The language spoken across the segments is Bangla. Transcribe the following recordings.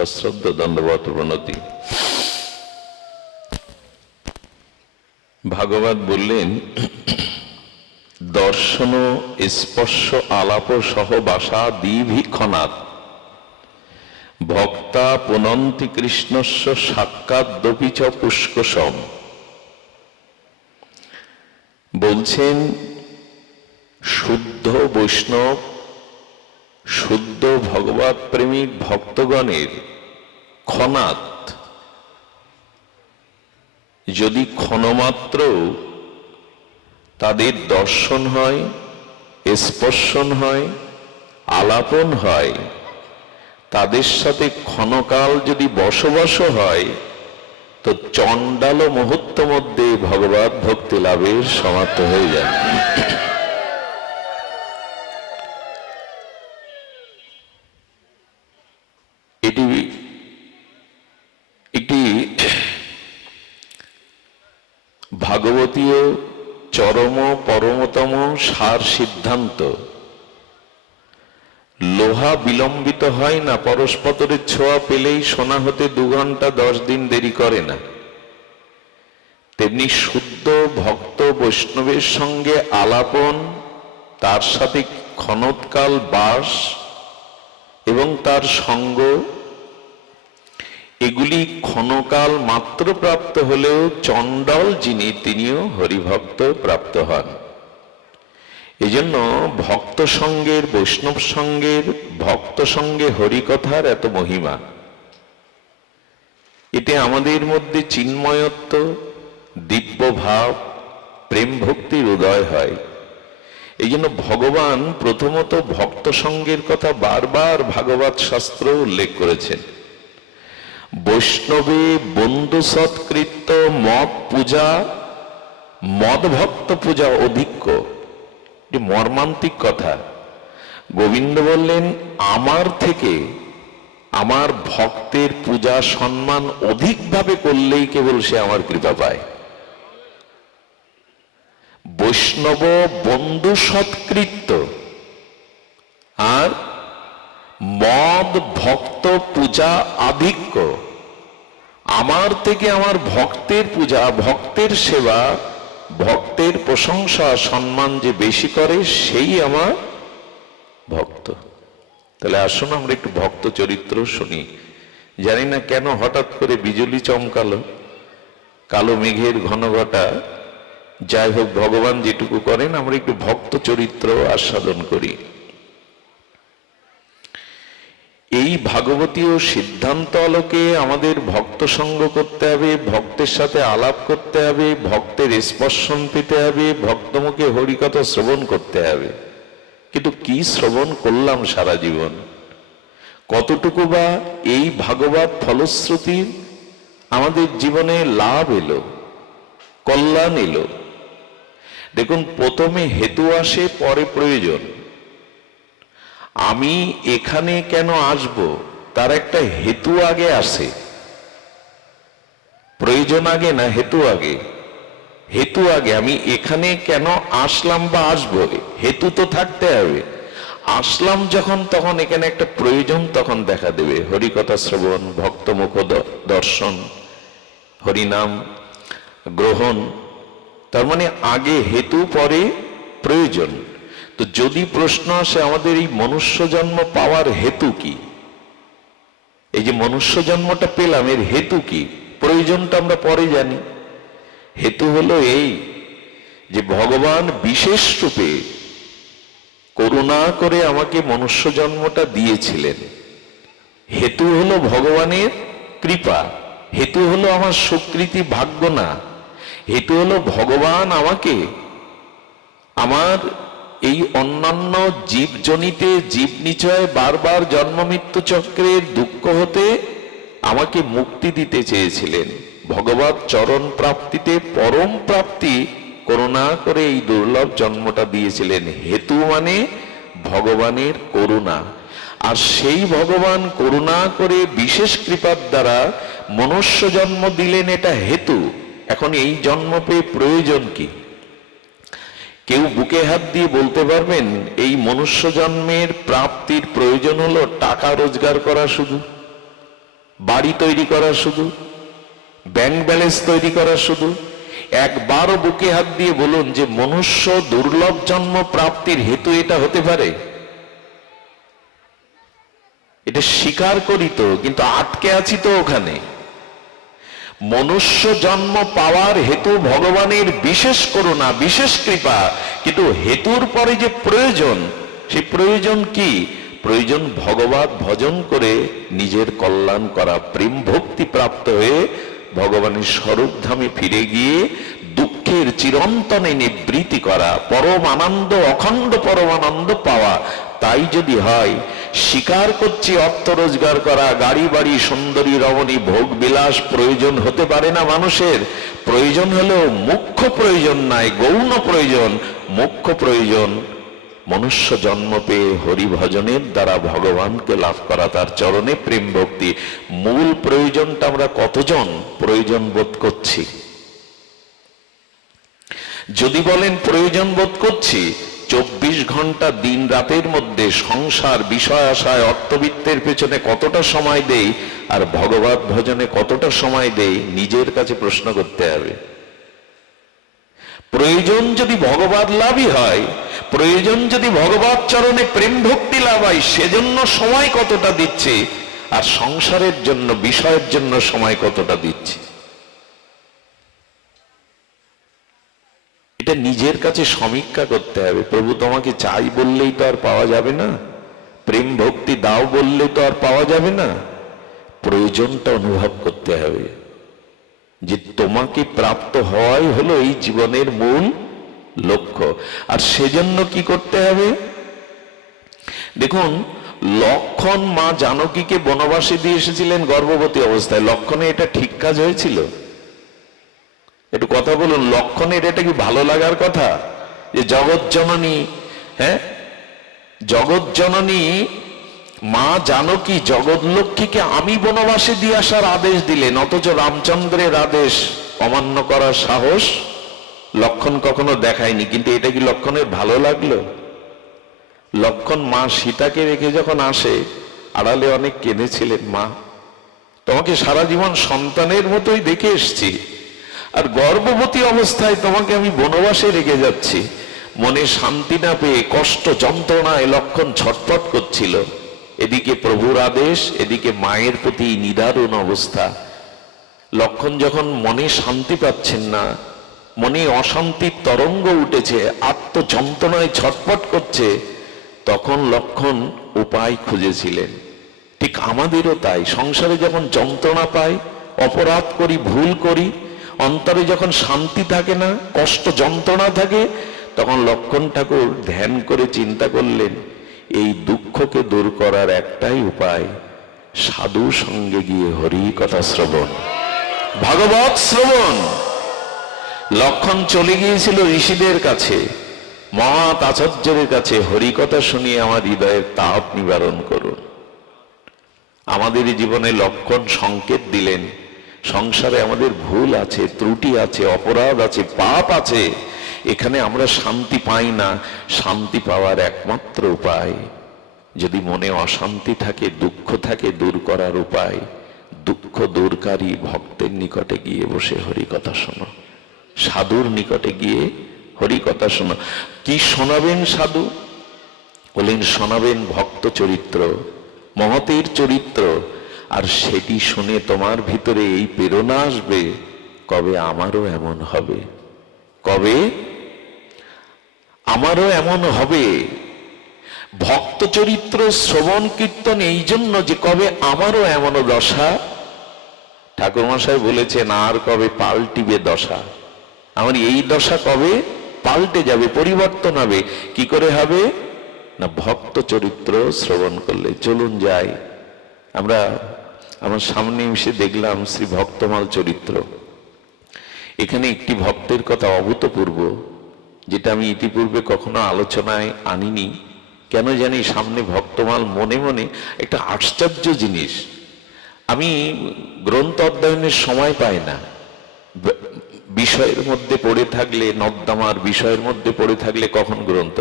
সশ্রদ্ধ দণ্ডবত প্রণতি। ভাগবত বললেন, দর্শন স্পর্শ আলাপ সহ বাসা দ্বিভীক্ষণাৎ ভক্তা পুনন্তি কৃষ্ণস্য সাক্ষাৎ দপিচ পুষ্কসম। বলছেন, শুদ্ধ বৈষ্ণব, শুদ্ধ ভগবত প্রেমিক ভক্তগণের ক্ষণাৎ যদি ক্ষণমাত্র তাদের দর্শন হয়, স্পর্শন হয়, আলাপন হয়, তাদের সাথে ক্ষণকাল যদি বসবাস হয়, তো চণ্ডাল মুহূর্ত মধ্যে ভগবত ভক্তি লাভের সমাপ্ত হয়ে যায় এটি একটি ভাগবতীয় চরম পরমতম সার সিদ্ধান্ত। লোহা বিলম্বিত হয় না পরস্পরের ছোঁয়া পেলেই সোনা হতে দু ঘণ্টা দশ দিন দেরি করে না। তেমনি শুদ্ধ ভক্ত বৈষ্ণবের সঙ্গে আলাপন, তার সাথে ক্ষণৎকাল বাস এবং তার সঙ্গ এগুলি ক্ষণকাল মাত্র প্রাপ্ত হলেও চণ্ডাল যিনি, তিনিও হরিভক্ত প্রাপ্ত হন। এজন্য ভক্ত সঙ্গের, বৈষ্ণব সঙ্গের, ভক্ত সঙ্গে হরিকথার এত মহিমা। এতে আমাদের মধ্যে চিন্ময়ত্ব দিব্য ভাব প্রেম ভক্তির উদয় হয়। এই জন্য ভগবান প্রথমত ভক্ত সঙ্গের কথা বারবার ভাগবত শাস্ত্র উল্লেখ করেছেন। বৈষ্ণবে বন্ধু সৎকৃত্য মদ পূজা, মদ ভক্ত পূজা অধিক্য। এটি মর্মান্তিক কথা। গোবিন্দ বললেন, আমার থেকে আমার ভক্তের পূজা সম্মান অধিকভাবে করলেই কেবল সে আমার কৃপা পায়। বৈষ্ণব বন্ধু সৎকৃত্য আর মদ পূজা আধিক্য। আমার থেকে আমার ভক্তের পূজা, ভক্তের সেবা, ভক্তের প্রশংসা, সম্মান যে বেশি করে, সেই আমার ভক্ত। তাহলে আসুন আমরা একটু ভক্ত চরিত্র শুনি। জানি না কেন হঠাৎ করে বিজলি চমকালো। কালো মেঘের ঘন ঘটা। যাই হোক, ভগবান যেটুকু করেন, আমরা একটু ভক্ত চরিত্র আস্বাদন করি। এই ভাগবতীয় সিদ্ধান্ত আলোকে আমাদের ভক্ত সঙ্গ করতে হবে, ভক্তের সাথে আলাপ করতে হবে, ভক্তের স্পর্শন পেতে হবে, ভক্তমুখে হরিকথা শ্রবণ করতে হবে। কিন্তু কি শ্রবণ করলাম সারা জীবন? কতটুকু বা এই ভাগবত ফলশ্রুতির আমাদের জীবনে লাভ এলো, কল্যাণ এলো? দেখুন, প্রথমে হেতু আসে, পরে প্রয়োজন। আমি এখানে কেন আসব? তার একটা হেতু আগে আসে প্রয়োজন আগে না হেতু আগে? হেতু আগে, আমি এখানে কেন আসলাম বা আসব? হেতু তো থাকতে হবে। আসলাম যখন, তখন এখানে একটা প্রয়োজন তখন দেখা দেবে। হরিকথা শ্রবণ ভক্তমুখ দর্শন হরিনাম গ্রহণ। তার মানে আগে হেতু, পরে প্রয়োজন। তো যদি প্রশ্ন আসে, আমাদের এই মনুষ্য জন্ম পাওয়ার হেতু কি? এই যে মনুষ্য জন্মটা পেলাম, এর হেতু কি? প্রয়োজনটা আমরা পরে জানি। হেতু হলো এই যে ভগবান বিশেষ রূপে করুণা করে আমাকে মনুষ্য জন্মটা দিয়েছিলেন। হেতু হলো ভগবানের কৃপা। হেতু হলো আমার সুকৃতি ভাগ্য না। হেতু হলো ভগবান আমাকে আমার এই অন্যান্য জীবজনিতে জীব নিচয় বারবার জন্ম মৃত্যু চক্রের দুঃখ হতে আমাকে মুক্তি দিতে চেয়েছিলেন। ভগবত চরণ প্রাপ্তিতে পরম প্রাপ্তি করুণা করে এই দুর্লভ জন্মটা দিয়েছিলেন। হেতু মানে ভগবানের করুণা। আর সেই ভগবান করুণা করে বিশেষ কৃপার দ্বারা মনুষ্য জন্ম দিলেন এটা হেতু। এখন এই জন্ম পেয়ে প্রয়োজন কি? কেউ বুকে হাত দিয়ে বলতে পারবেন, এই মনুষ্য জন্মের প্রাপ্তির প্রয়োজন হলো টাকা রোজগার করা শুধু, বাড়ি তৈরি করা শুধু ব্যাংক ব্যালেন্স তৈরি করা শুধু। একবারও বুকে হাত দিয়ে বলুন যে মনুষ্য দুর্লভ জন্ম প্রাপ্তির হেতু এটা হতে পারে। এটা স্বীকার করি তো, কিন্তু আটকে আছি তো ওখানে। মনুষ্য জন্ম পাওয়ার হেতু ভগবানের বিশেষ করুণা, বিশেষ কৃপা। কিন্তু হেতুর পরে যে প্রয়োজন, সেই প্রয়োজন কি? প্রয়োজন ভগবত ভজন করে নিজের কল্যাণ করা, প্রেম ভক্তি প্রাপ্ত হয়ে ভগবানের স্বরূপধামে ফিরে গিয়ে দুঃখের চিরন্তনে নিবৃত্তি করা, পরম আনন্দ, অখণ্ড পরম আনন্দ পাওয়া তাই যদি হয় স্বীকার করছি অর্থ রোজগার করা, গাড়ি বাড়ি, সুন্দরী রমণী, ভোগ বিলাস প্রয়োজন হতে পারে না মানুষের। প্রয়োজন হলেও মুখ্য প্রয়োজন নাই, গৌণ প্রয়োজন। মুখ্য প্রয়োজন, মনুষ্য জন্ম পেয়ে হরি ভজনের দ্বারা ভগবানকে লাভ করা তার চরণে প্রেম ভক্তি। মূল প্রয়োজনটা আমরা কতজন প্রয়োজন বোধ করছি? যদি বলেন প্রয়োজন বোধ করছি চব্বিশ ঘণ্টা দিন রাতের মধ্যে সংসার, বিষয় আশায়, অর্থবিত্তের পেছনে কতটা সময় দেই আর ভগবত ভজনে কতটা সময় দেই, নিজের কাছে প্রশ্ন করতে হবে। প্রয়োজন যদি ভগবত লাভই হয়, প্রয়োজন যদি ভগবত চরণে প্রেম ভক্তি লাভ হয়, সেজন্য সময় কতটা দিচ্ছে আর সংসারের জন্য, বিষয়ের জন্য সময় কতটা দিচ্ছে? এটা নিজের কাছে সমীক্ষা করতে হবে। প্রভু তোমাকে চাই বললেই তো আর পাওয়া যাবে না। প্রেম ভক্তি দাও বললে তো আর পাওয়া যাবে না। প্রয়োজনটা অনুভব করতে হবে। যে তোমাকে প্রাপ্ত হওয়াই হলো এই জীবনের মূল লক্ষ্য। আর সেজন্য কি করতে হবে? দেখুন, লক্ষণ মা জানকীকে বনবাসে দিয়ে এসেছিলেন গর্ভবতী অবস্থায়। লক্ষণে এটা ঠিক কাজ হয়েছিল। একটু কথা বলুন, লক্ষণের এটা কি ভালো লাগার কথা? যে জগৎ জননী হ্যাঁ? জগৎ জননী, মা জানকী জগৎ লক্ষ্মীকে আমি বনবাসে দিয়ে আসার আদেশ দিলেন, অথচ রামচন্দ্রের আদেশ অমান্য করার সাহস লক্ষণ কখনো দেখায়নি, কিন্তু এটা কি লক্ষণের ভালো লাগল? লক্ষণ মা সীতাকে রেখে যখন আসে, আড়ালে অনেক কেঁদেছিলেন মা। তোমাকে সারা জীবন সন্তানের মতোই দেখে এসছি। আর গর্ভবতী অবস্থায় তোমাকে আমি বনবাসে রেখে যাচ্ছি। মনে শান্তি না পেয়ে কষ্ট, যন্ত্রণায় লক্ষণ ছটপট করছিল। এদিকে প্রভুর আদেশ, এদিকে মায়ের প্রতি নিদারুণ অবস্থা। লক্ষণ যখন মনে শান্তি পাচ্ছেন না, মনে অশান্তির তরঙ্গ উঠেছে, আত্মযন্ত্রণায় ছটপট করছে, তখন লক্ষণ উপায় খুঁজেছিলেন। ঠিক আমাদেরও তাই। সংসারে যখন যন্ত্রণা পাই, অপরাধ করি, ভুল করি অন্তরে যখন শান্তি থাকে না, কষ্ট যন্ত্রণা থাকে, তখন লক্ষণ ঠাকুর ধ্যান করে চিন্তা করলেন, এই দুঃখকে দূর করার একটাই উপায়, সাধু সঙ্গে গিয়ে হরি কথা শ্রবণ। ভাগবত শ্রবণ। লক্ষণ চলে গিয়েছিল ঋষিদের কাছে মহাত আচার্যের কাছে হরিকথা শুনিয়ে আমার হৃদয়ের তাপ নিবারণ করুন। আমাদের জীবনে লক্ষণ সংকেত দিলেন সংসারে আমাদের ভুল আছে, ত্রুটি আছে, অপরাধ আছে, পাপ আছে, এখানে আমরা শান্তি পাই না। শান্তি পাওয়ার একমাত্র উপায়, যদি মনে অশান্তি থাকে, দুঃখ থাকে, দূর করার উপায়, দুঃখ দূরকারী ভক্তের নিকটে গিয়ে বসে হরি কথা শোনো। সাধুর নিকটে গিয়ে হরি কথা শোনো। কি শোনাবেন সাধু? বলেন, শোনাবেন ভক্ত চরিত্র মহতের চরিত্র আর সেটি শুনে তোমার ভিতরে এই প্রেরণা আসবে, কবে আমারও এমন হবে। কবে? আমারও এমন হবে। ভক্ত চরিত্র শ্রবণ কীর্তন এই জন্য যে কবে আমারও এমনও দশা। ঠাকুরমশাই বলেছেন, আর কবে পাল্টিবে দশা। আমার এই দশা কবে? পাল্টে যাবে, পরিবর্তন হবে। কি করে হবে? না, ভক্ত চরিত্র শ্রবণ করলে। চলুন যাই। আমরা আমার সামনে এসে দেখলাম শ্রী ভক্তমাল চরিত্র। এখানে একটি ভক্তের কথা অভূতপূর্ব, যেটা আমি ইতিপূর্বে কখনো আলোচনায় আনিনি। কেন জানি সামনে ভক্তমাল মনে মনে একটা আশ্চর্য জিনিস। আমি গ্রন্থ অধ্যয়নের সময় পাই না। বিষয়ের মধ্যে পড়ে থাকলে নর্দমার বিষয়ের মধ্যে পড়ে থাকলে কখন গ্রন্থ?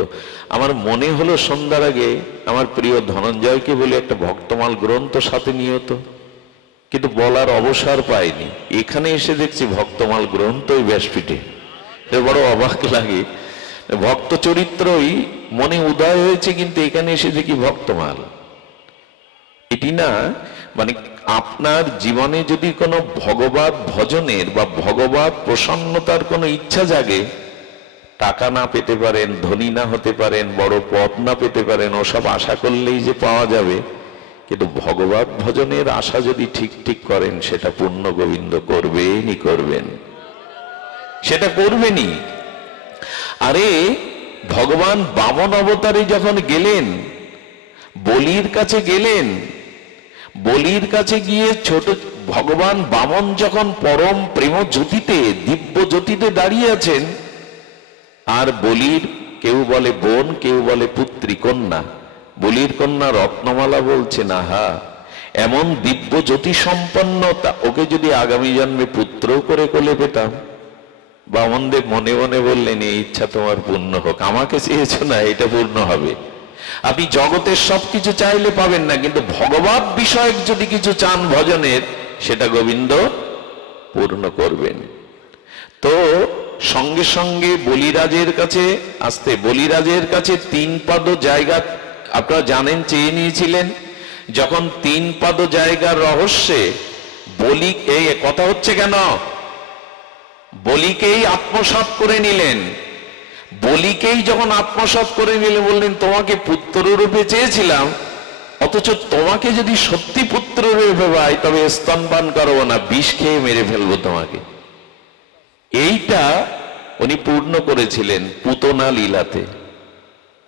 আমার মনে হলো সন্ধ্যার আগে আমার প্রিয় ধনঞ্জয়কে বলে একটা ভক্তমাল গ্রন্থ সাথে নিয়ে হতো কিন্তু বলার অবসর পাইনি। এখানে এসে দেখছি ভক্তমাল গ্রন্থই ব্যাসপীঠে বড় অবাক লাগে। ভক্ত চরিত্রই মনে উদয় হয়েছে, কিন্তু এখানে এসে দেখি ভক্তমাল। এটি না মানে আপনার জীবনে যদি কোনো ভগবত ভজনের বা ভগবত প্রসন্নতার কোনো ইচ্ছা জাগে, টাকা না পেতে পারেন, ধনী না হতে পারেন, বড় পদ না পেতে পারেন, ওসব আশা করলেই যে পাওয়া যাবে। কিন্তু ভগবত ভজনের আশা যদি ঠিক ঠিক করেন, সেটা পূর্ণ গোবিন্দ করবেনই করবেন। সেটা করবেনই। আরে, ভগবান বামন অবতারে যখন গেলেন, বলির কাছে গেলেন বলির কাছে গিয়ে ছোট ভগবান বামন যখন পরম প্রেম জ্যোতিতে, দিব্য জ্যোতিতে দাঁড়িয়ে আছেন, আর বলির কেউ বলে বোন, কেউ বলে পুত্রী কন্যা, বলির কন্যা রত্নমালা বলছে না হা এমন দিব্য জ্যোতি সম্পন্নতা ওকে যদি আগামী জন্মে পুত্র করে কোলে পেতাম? বামনদেব মনে মনে বললেন, এই ইচ্ছা তোমার পূর্ণ হোক, আমাকে চেয়েছো না, এটা পূর্ণ হবে। আপনি জগতের সবকিছু চাইলে পাবেন না, কিন্তু ভগবত বিষয়ক যদি কিছু চান ভজনের, সেটা গোবিন্দ পূর্ণ করবেন। তো সঙ্গে সঙ্গে বলিরাজের কাছে আসতে, বলিরাজের কাছে তিন পদ জায়গা আপনারা জানেন, চেয়ে নিয়েছিলেন। যখন তিন পদ জায়গার রহস্যে বলি, এই কথা হচ্ছে কেন? বলিকেই আত্মসাৎ করে নিলেন। বলিকেই যখন আত্মসাৎ করে নিলে বললেন, তোমাকে পুত্র রূপে চেয়েছিলাম, অথচ তোমাকে যদি সত্যি পুত্র রূপে পাই তবে স্তনপান করব না, বিষ খেয়ে মেরে ফেলব তোমাকে। এইটা উনি পূর্ণ করেছিলেন পুতনা লীলাতে।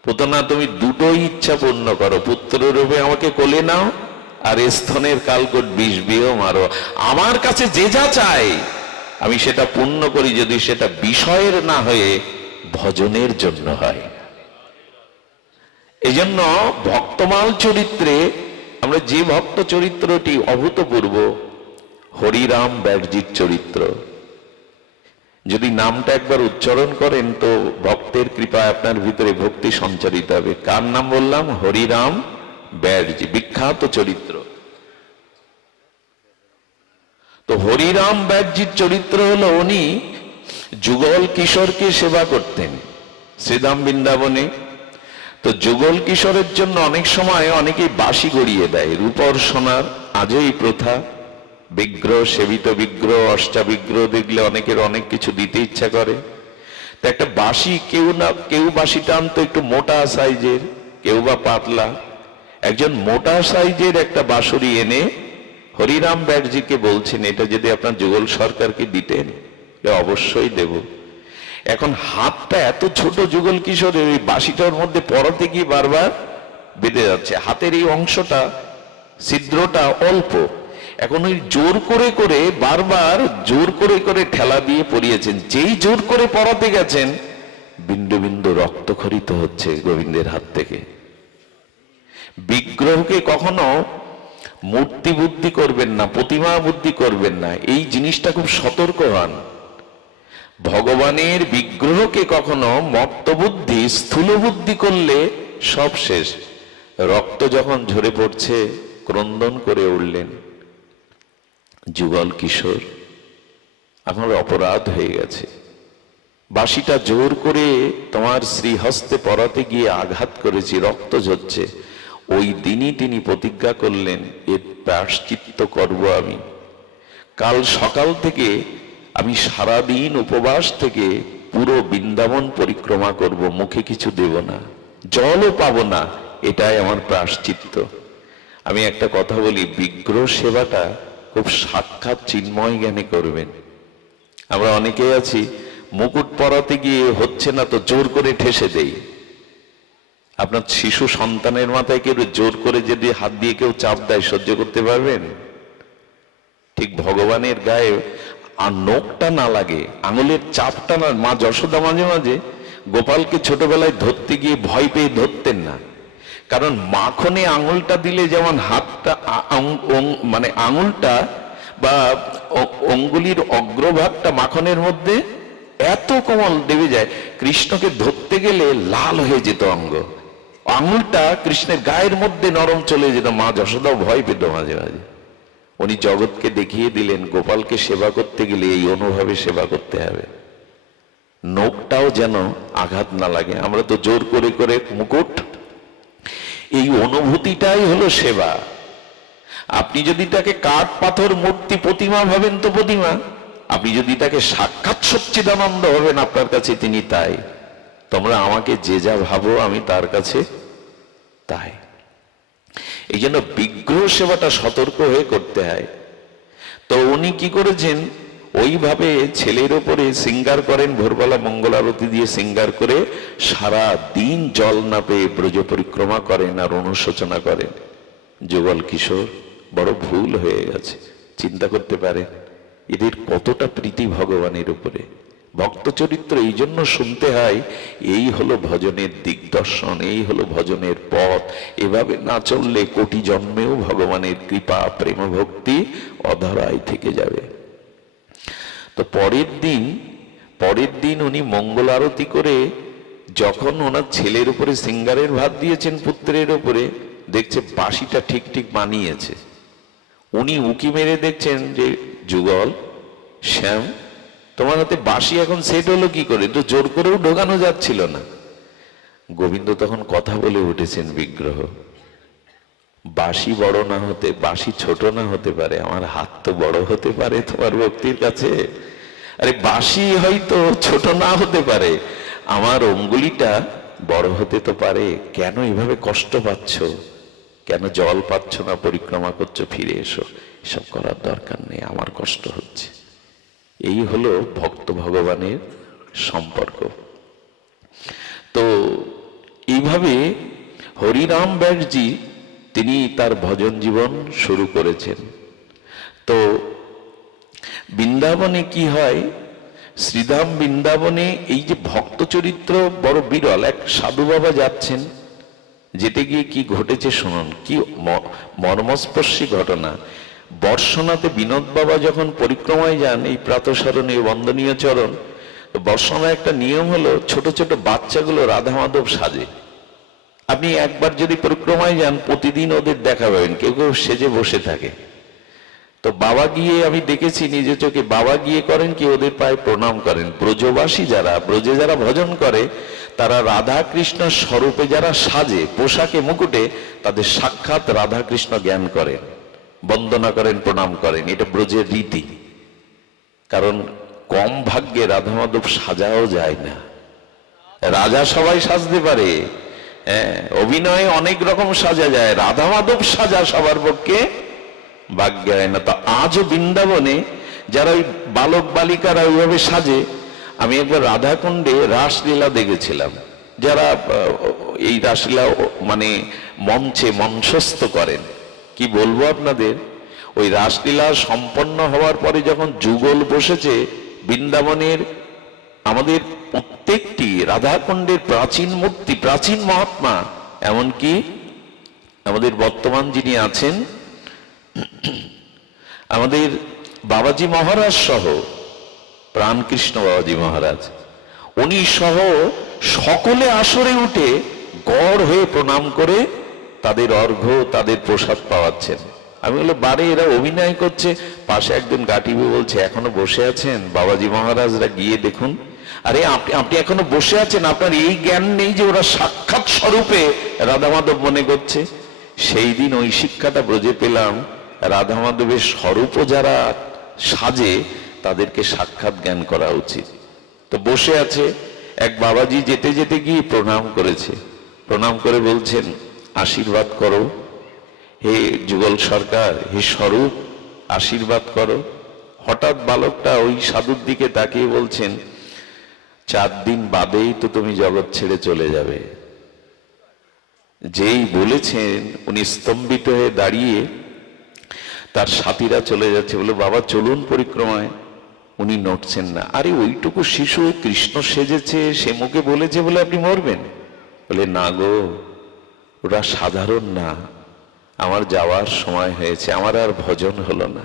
পুতনা, তুমি দুটোই ইচ্ছা পূর্ণ করো। পুত্র রূপে আমাকে কোলে নাও আর স্তনের কালকট বিষ বিয়েও মারো। আমার কাছে যে যা চাই, আমি সেটা পূর্ণ করি, যদি সেটা বিষয়ের না হয়ে ভজনের জন্য হয়। এই জন্য ভক্তমাল চরিত্রে আমরা যে ভক্ত চরিত্রটি অভূতপূর্ব, হরিরাম ব্যাগজির চরিত্র। যদি নামটা একবার উচ্চারণ করেন তো ভক্তের কৃপায় আপনার ভিতরে ভক্তি সঞ্চারিত হবে। কার নাম বললাম? হরিরাম ব্যাগজি বিখ্যাত চরিত্র। তো হরিরাম ব্যাগজির চরিত্র হলো উনি যুগল কিশোরকে সেবা করতেন? শ্রীদাম বৃন্দাবনে। তো যুগল কিশোরের জন্য অনেক সময় অনেকেই বাসি গড়িয়ে দেয়। রূপর সোনার আজও এই প্রথা। বিগ্রহ, সেবিত বিগ্রহ, অষ্টা বিগ্রহ দেখলে অনেকের অনেক কিছু দিতে ইচ্ছা করে। তো একটা বাসি কেউ না, কেউ বাসিটা আনতো একটু মোটা সাইজের, কেউ বা পাতলা। একজন মোটা সাইজের একটা বাঁশুরি এনে হরিরাম ব্যাটজিকে বলছেন, এটা যদি আপনার যুগল সরকারকে দিতেন। অবশ্যই দেব। এখন হাতটা এত ছোট যুগল কিশোরের ওই বাঁশিটার মধ্যে পড়াতে গিয়ে বারবার বেঁধে যাচ্ছে। হাতের এই অংশটা, ছিদ্রটা অল্প। এখন ওই জোর করে করে, বারবার জোর করে করে ঠেলা দিয়ে পড়িয়েছেন। যেই জোর করে পড়াতে গেছেন, বিন্দু বিন্দু রক্তক্ষরিত হচ্ছে গোবিন্দের হাত থেকে। বিগ্রহকে কখনো মূর্তি বুদ্ধি করবেন না, প্রতিমা বুদ্ধি করবেন না। এই জিনিসটা খুব সতর্ক হন। ভগবানের বিগ্রহকে কখনো মত্তবুদ্ধি স্থূল বুদ্ধি করলে সব শেষ। রক্ত যখন ঝরে পড়ছে, ক্রন্দন করে উঠলেন। যুগল কিশোর আমার অপরাধ হয়ে গেছে। বাঁশিটা জোর করে তোমার শ্রীহস্তে পরাতে গিয়ে আঘাত করেছি, রক্ত ঝরছে। ওই দিনই তিনি প্রতিজ্ঞা করলেন, এর প্রাশ্চিত্ত করব আমি। কাল সকাল থেকে আমি সারাদিন উপবাস থেকে পুরো বৃন্দাবন পরিক্রমা করব, মুখে কিছু দেব না, জলও পাব না, এটাই আমার প্রাশ্চিত্ত আমি একটা কথা বলি, বিগ্রহ সেবাটা খুব সাক্ষাৎ চিন্ময় জ্ঞানে করবেন। আমরা অনেকেই আছি, মুকুট পরাতে গিয়ে হচ্ছে না তো জোর করে ঠেসে দেই। আপনার শিশু সন্তানের মাথায় কেউ জোর করে যদি হাত দিয়ে কেউ চাপ দেয়, সহ্য করতে পারবেন? ঠিক ভগবানের গায়ে আর নখটা না লাগে, আঙুলের চাপটা না, মা যশোদা মাঝে মাঝে গোপালকে ছোটবেলায় ধরতে গিয়ে ভয় পেয়ে ধরতেন না। কারণ মাখনে আঙুলটা দিলে যেমন হাতটা মানে আঙুলটা বা অঙ্গুলির অগ্রভাগটা মাখনের মধ্যে এত কোমল দেবে যায়, কৃষ্ণকে ধরতে গেলে লাল হয়ে যেত অঙ্গ। আঙুলটা কৃষ্ণের গায়ের মধ্যে নরম চলে যেত, মা যশোদাও ভয় পেত মাঝে মাঝে। উনি জগৎকে দেখিয়ে দিলেন, গোপালকে সেবা করতে গেলে এই অনুভাবে সেবা করতে হবে। নোকটাও যেন আঘাত না লাগে। আমরা তো জোর করে করে মুকুট, এই অনুভূতিটাই হলো সেবা। আপনি যদি তাকে কাঠ, পাথর, মূর্তি, প্রতিমা ভাবেন তো প্রতিমা। আপনি যদি তাকে সাক্ষাৎ সচ্চিদানন্দ হবেন আপনার কাছে তিনি তাই। তোমরা আমাকে যে যা ভাবো আমি তার কাছে তাই। এই জন্য বিগ্রহ সেবাটা সতর্ক হয়ে করতে হয়। তো উনি কি করেছেন? ওইভাবে ছেলের ওপরে সিঙ্গার করেন, ভোরবেলা মঙ্গল আরতি দিয়ে সিঙ্গার করে সারা দিন জল না পেয়ে ব্রজ পরিক্রমা করেন আর অনুশোচনা করেন। যুগল কিশোর, বড় ভুল হয়ে গেছে, চিন্তা করতে পারেন, এদের কতটা প্রীতি ভগবানের উপরে? ভক্ত চরিত্র এই জন্য শুনতে হয়, এই হলো ভজনের দিগদর্শন, এই হলো ভজনের পথ। এভাবে না চললে কোটি জন্মেও ভগবানের কৃপা, প্রেম ভক্তি অধরায় থেকে যাবে। তো পরের দিন পরের দিন উনি মঙ্গল আরতি করে যখন ওনার ছেলের উপরে সিঙ্গারের ভাত দিয়েছেন পুত্রের উপরে, দেখছে বাঁশিটা ঠিক ঠিক বানিয়েছে। উনি উকি মেরে দেখছেন যে, যুগল, শ্যাম তোমার হাতে বাঁশি এখন সেট হলো কি করে? তো জোর করেও ঢোকানো যাচ্ছিল না। গোবিন্দ তখন কথা বলে উঠেছেন বিগ্রহ। বাঁশি বড় না হতে, বাঁশি ছোট না হতে পারে, আমার হাত তো বড় হতে পারে তোমার ভক্তির কাছে। আরে বাঁশি হয়তো ছোট না হতে পারে, আমার অঙ্গুলিটা বড় হতে তো পারে। কেন এভাবে কষ্ট পাচ্ছ? কেন জল পাচ্ছ না? পরিক্রমা করছ? ফিরে এসো, এসব করার দরকার নেই, আমার কষ্ট হচ্ছে। এই হলো ভক্ত ভগবানের সম্পর্ক। তো এইভাবে হরিরাম ব্যাসজি তিনি তার ভজন জীবন শুরু করেছেন। তো বৃন্দাবনে কি হয়, শ্রীধাম বৃন্দাবনে এই যে ভক্ত চরিত্র বড় বিরল, এক সাধু বাবা যাচ্ছেন, যেতে গিয়ে কি ঘটেছে শুনুন, কি মর্মস্পর্শী ঘটনা। বর্ষনাতে বিনোদ বাবা যখন পরিক্রমায় যান, এই প্রাতঃস্মরণীয় বন্দনীয় চরণ বর্ষণা একটা নিয়ম হলো, ছোট ছোট বাচ্চাগুলো রাধা মাধব সাজে। আপনি একবার যদি পরিক্রমায় যান, প্রতিদিন ওদের দেখা পাবেন কেউ কেউ সেজে বসে থাকে। তো বাবা গিয়ে আমি দেখেছি, নিজে চোখে বাবা গিয়ে করেন কি, ওদের পায়ে প্রণাম করেন। ব্রজবাসী যারা, ব্রজে যারা ভজন করে, তারা রাধা কৃষ্ণ স্বরূপে যারা সাজে, পোশাকে মুকুটে, তাদের সাক্ষাৎ রাধা কৃষ্ণ জ্ঞান করেন। বন্দনা করেন, প্রণাম করেন। এটা ব্রজের রীতি। কারণ কম ভাগ্যে রাধা মাধব সাজাও যায় না। রাজা সবাই সাজতে পারে। হ্যাঁ অভিনয়ে অনেক রকম সাজা যায়। রাধা মাধব সাজা সবার পক্ষে ভাগ্য হয় না। তো আজও বৃন্দাবনে যারা ওই বালক বালিকারা ওইভাবে সাজে, আমি একবার রাধাকুণ্ডে রাসলীলা দেখেছিলাম। যারা এই রাসলীলা মানে মঞ্চে মঞ্চস্থ করেন। কি বলব আপনাদের? ওই রাসলীলা সম্পন্ন হওয়ার পরে যখন যুগল বসেছে, বৃন্দাবনের আমাদের প্রত্যেকটি রাধাকুণ্ডের প্রাচীন মূর্তি, প্রাচীন মহাত্মা, এমনকি আমাদের বর্তমান যিনি আছেন, আমাদের বাবাজি মহারাজ সহ প্রাণকৃষ্ণ বাবাজি মহারাজ, উনি সহ সকলে আসরে উঠে গড় হয়ে প্রণাম করে তাদের অর্ঘ্য তাদের প্রসাদ পাওয়াচ্ছেন। আমি বলল বারে, এরা অভিনয় করছে। পাশে একজন গাটিবে বলছে, এখনও বসে আছেন? বাবাজি মহারাজরা গিয়ে দেখুন। আরে, আপনি আপনি এখনও বসে আছেন? আপনার এই জ্ঞান নেই যে ওরা সাক্ষাৎ স্বরূপে রাধা মাধব মনে করছে? সেই দিন ওই শিক্ষাটা ব্রজে পেলাম। রাধা মাধবের স্বরূপও যারা সাজে, তাদেরকে সাক্ষাৎ জ্ঞান করা উচিত। তো বসে আছে। এক বাবাজি যেতে যেতে গিয়ে প্রণাম করেছে। প্রণাম করে বলছেন আশীর্বাদ করো। হে যুগল সরকার, হে স্বরূপ, আশীর্বাদ করো। হঠাৎ বালকটা ওই সাধুর দিকে তাকিয়ে বলছেন, চার দিন বাদেই তো তুমি জগৎ ছেড়ে চলে যাবে। যেই বলেছেন, উনি স্তম্ভিত হয়ে দাঁড়িয়ে তার সাথীরা চলে যাচ্ছে। বলে, বাবা, চলুন পরিক্রমায়। উনি নড়ছেন না। আরে, ওইটুকু শিশু কৃষ্ণ সেজেছে, সে মুখে বলেছে বলে আপনি মরবেন? বলে, না গো ওরা সাধারণ না। আমার যাওয়ার সময় হয়েছে, আমার আর ভজন হলো না।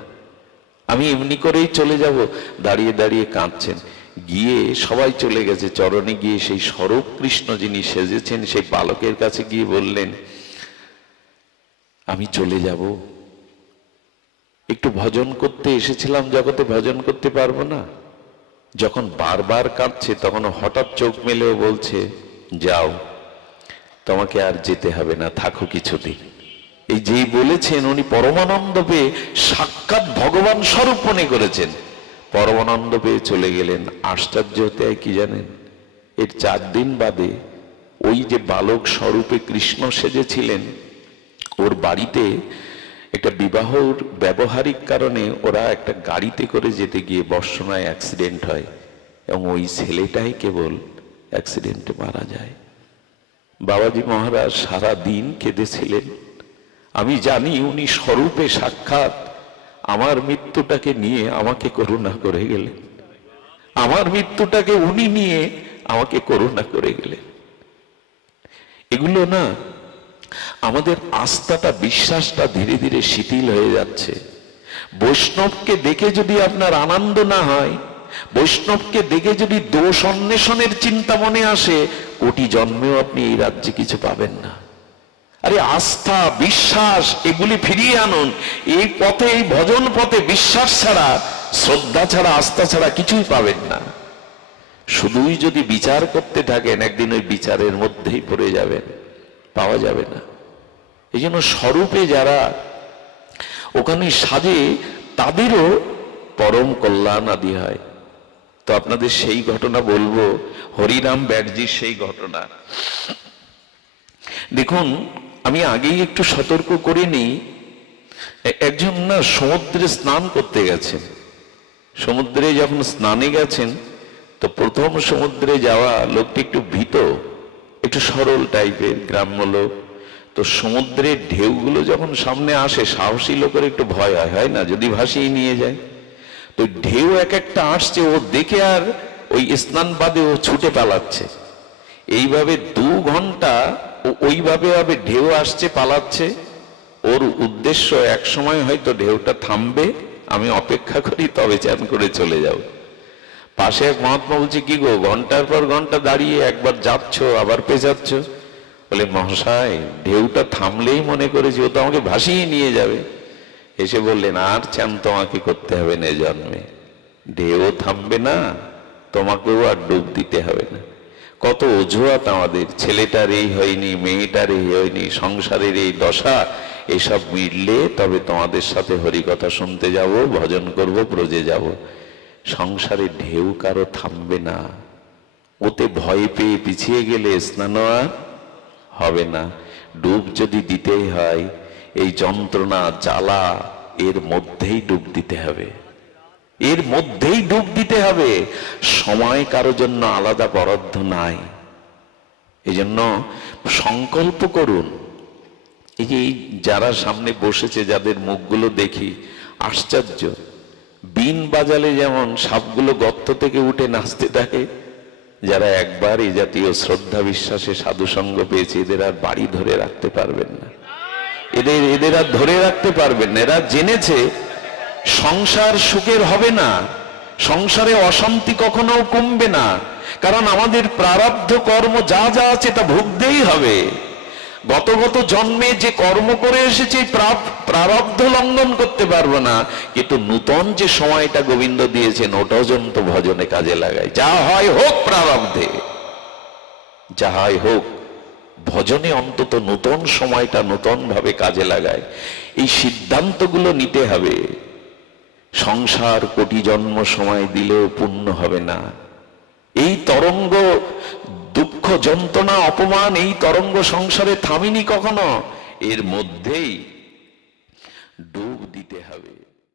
আমি এমনি করেই চলে যাব, দাঁড়িয়ে দাঁড়িয়ে কাঁদছেন। গিয়ে সবাই চলে গেছে, চরণে গিয়ে সেই স্বরূপ কৃষ্ণ যিনি সেজেছেন, সেই বালকের কাছে গিয়ে বললেন, আমি চলে যাব। একটু ভজন করতে এসেছিলাম, জগতে ভজন করতে পারব না? যখন বারবার কাঁদছে তখন হঠাৎ চোখ মেলেও বলছে, যাও। তোমাকে আর যেতে হবে না, থাকো কিছুদিন এই যেই বলেছেন, উনি পরমানন্দ পেয়ে সাক্ষাৎ ভগবান স্বরূপ মনে করেছেন। পরমানন্দ পেয়ে চলে গেলেন, আশ্চর্য হতে কি জানেন? এর চার দিন বাদে ওই যে বালক স্বরূপে কৃষ্ণ সেজেছিলেন, ওর বাড়িতে একটা বিবাহর ব্যবহারিক কারণে ওরা একটা গাড়িতে করে যেতে গিয়ে বর্ষণায় অ্যাক্সিডেন্ট হয় এবং ওই ছেলেটাই কেবল অ্যাক্সিডেন্টে মারা যায়। বাবাজি মহারাজ সারা দিন কেঁদেছিলেন। আমি জানি উনি স্বরূপে সাক্ষাৎ। আমার মৃত্যুটাকে নিয়ে আমাকে করুণা করে গেলেন। আমার মৃত্যুটাকে উনি নিয়ে আমাকে করুণা করে গেলেন। এগুলো না, আমাদের আস্থাটা, বিশ্বাসটা ধীরে ধীরে শিথিল হয়ে যাচ্ছে। বৈষ্ণবকে দেখে যদি আপনার আনন্দ না হয় বৈষ্ণবকে দেখে যদি দোষ অন্বেষণের চিন্তা মনে আসে, কোটি জন্মেও আপনি এই রাজ্যে কিছু পাবেন না। আরে আস্থা, বিশ্বাস, এগুলি ফিরিয়ে আনুন। এই পথে, এই ভজন পথে বিশ্বাস ছাড়া, শ্রদ্ধা ছাড়া, আস্থা ছাড়া কিছুই পাবেন না। শুধুই যদি বিচার করতে থাকেন, একদিন ওই বিচারের মধ্যেই পড়ে যাবেন, পাওয়া যাবে না। এই জন্য স্বরূপে যারা ওখানে সাজে, তাদেরও পরম কল্যাণ আদি হয়। তো আপনাদের সেই ঘটনা বলব। হরিরাম ব্যাটজির সেই ঘটনা। দেখুন, আমি আগেই একটু সতর্ক করে নিই। একজন না সমুদ্রে স্নান করতে গেছেন। সমুদ্রে যখন স্নানে গেছেন, তো প্রথম সমুদ্রে যাওয়া লোকটি একটু ভীত, একটু সরল টাইপের গ্রাম্য লোক। তো সমুদ্রের ঢেউগুলো যখন সামনে আসে, সাহসী লোকের একটু ভয় হয় হয় না? যদি ভাসিয়ে নিয়ে যায়। তো ঢেউ এক একটা আসছে, ও দেখে আর ওই স্নান বাদে ও ছুটে পালাচ্ছে। এইভাবে দু ঘণ্টা ওইভাবে ভাবে ঢেউ আসছে, পালাচ্ছে। ওর উদ্দেশ্য এক সময় হয়তো ঢেউটা থামবে, আমি অপেক্ষা করি তবে চান করে চলে যাব। পাশে এক মহাত্মা বলছে, কি গো, ঘণ্টার পর ঘণ্টা দাঁড়িয়ে একবার যাচ্ছ, আবার পেঁচাচ্ছ? বলে, মহাশয়, ঢেউটা থামলেই মনে করেছি, ও তো আমাকে ভাসিয়ে নিয়ে যাবে। এসে বললেন, আর চান তোমাকে করতে হবে না জন্মে। ঢেউ থামবে না, তোমাকেও আর ডুব দিতে হবে না। কত অজুহাত আমাদের, ছেলেটার এই হয়নি, মেয়েটার এই হয়নি, সংসারের এই দশা, এসব মিটলে তবে তোমাদের সাথে হরিকথা শুনতে যাব, ভজন করব, ব্রজে যাব। সংসারে ঢেউ কারও থামবে না। ওতে ভয় পেয়ে পিছিয়ে গেলে স্নান হবে না। ডুব যদি দিতেই হয় এই যন্ত্রণা, জ্বালা এর মধ্যেই ডুব দিতে হবে। এর মধ্যেই ডুব দিতে হবে। সময় কারও জন্য আলাদা বরাদ্দ নাই। এই জন্য সংকল্প করুন। এই যে যারা সামনে বসেছে, যাদের মুখগুলো দেখি, আশ্চর্য। বিন বাজালে যেমন সাপগুলো গর্ত থেকে উঠে নাচতে থাকে, যারা একবার এই জাতীয় শ্রদ্ধা বিশ্বাসে সাধুসঙ্গ পেয়েছে, এদের আর বাড়ি ধরে রাখতে পারবেন না। এদের এদের আর ধরে রাখতে পারবেন না। এরা জেনেছে, সংসার সুখের হবে না। সংসারে অশান্তি কখনো কমবে না। কারণ আমাদের প্রারব্ধ কর্ম যা যা আছে তা ভুগতেই হবে। গত গত জন্মে যে কর্ম করে এসেছে প্রারব্ধ লঙ্ঘন করতে পারব না। কিন্তু নূতন যে সময়টা গোবিন্দ দিয়েছেন ওটাও যেন ভজনে কাজে লাগায়। যা হয় হোক প্রারব্ধে। যা হয় হোক ভজনে অন্তত নূতন সময়টা নূতন ভাবে কাজে লাগায়। এই সিদ্ধান্তগুলো নিতে হবে। সংসার কোটি জন্ম সময় দিলেও পূর্ণ হবে না। এই তরঙ্গ দুঃখ যন্ত্রণা অপমান এই তরঙ্গ সংসারে থামিনি কখনো? এর মধ্যেই ডুব দিতে হবে।